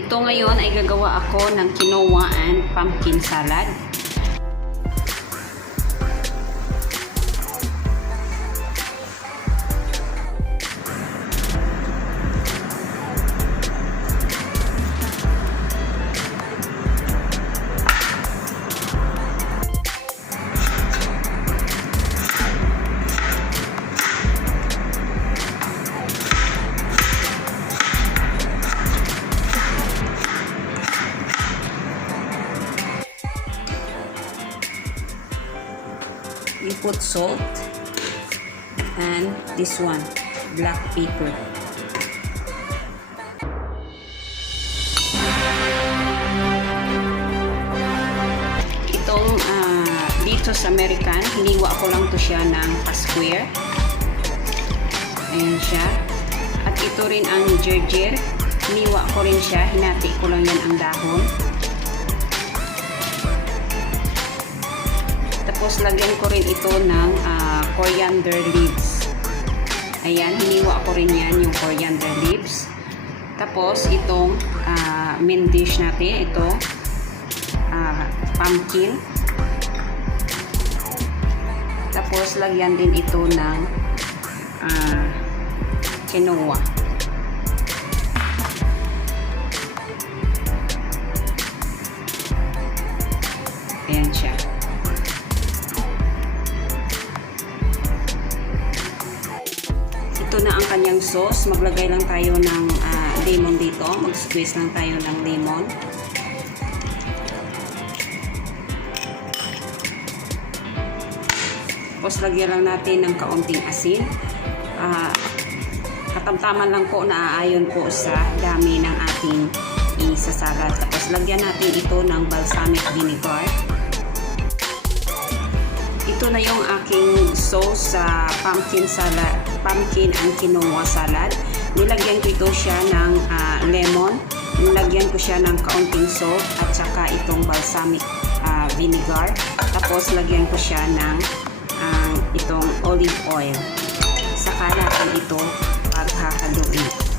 Ito ngayon ay gagawa ako ng quinoa and pumpkin salad. You put salt and this one, black pepper. Itong dito sa American, hiniwa ko lang to siya ng pa-square. Ayan siya. At ito rin ang ginger. Hiniwa ko rin siya, hinati ko lang yan ang dahon. Tapos lagyan ko rin ito ng coriander leaves. Ayan, hiniwa ko rin yan yung coriander leaves. Tapos itong main dish natin, ito pumpkin. Tapos lagyan din ito ng quinoa. Ayan siya. Ito na ang kanyang sauce. Maglagay lang tayo ng lemon dito. Mag-squeeze lang tayo ng lemon. Tapos lagyan lang natin ng kaunting asin. Katamtaman lang po na aayon po sa dami ng ating isasalad. Tapos lagyan natin ito ng balsamic vinegar. Ito na yung aking sauce sa pumpkin salad, pumpkin and quinoa salad. Nilagyan ko ito siya ng lemon. Nilagyan ko siya ng kaunting salt at saka itong balsamic vinegar. Tapos lagyan ko siya ng itong olive oil. Saka natin ito paghahaluin.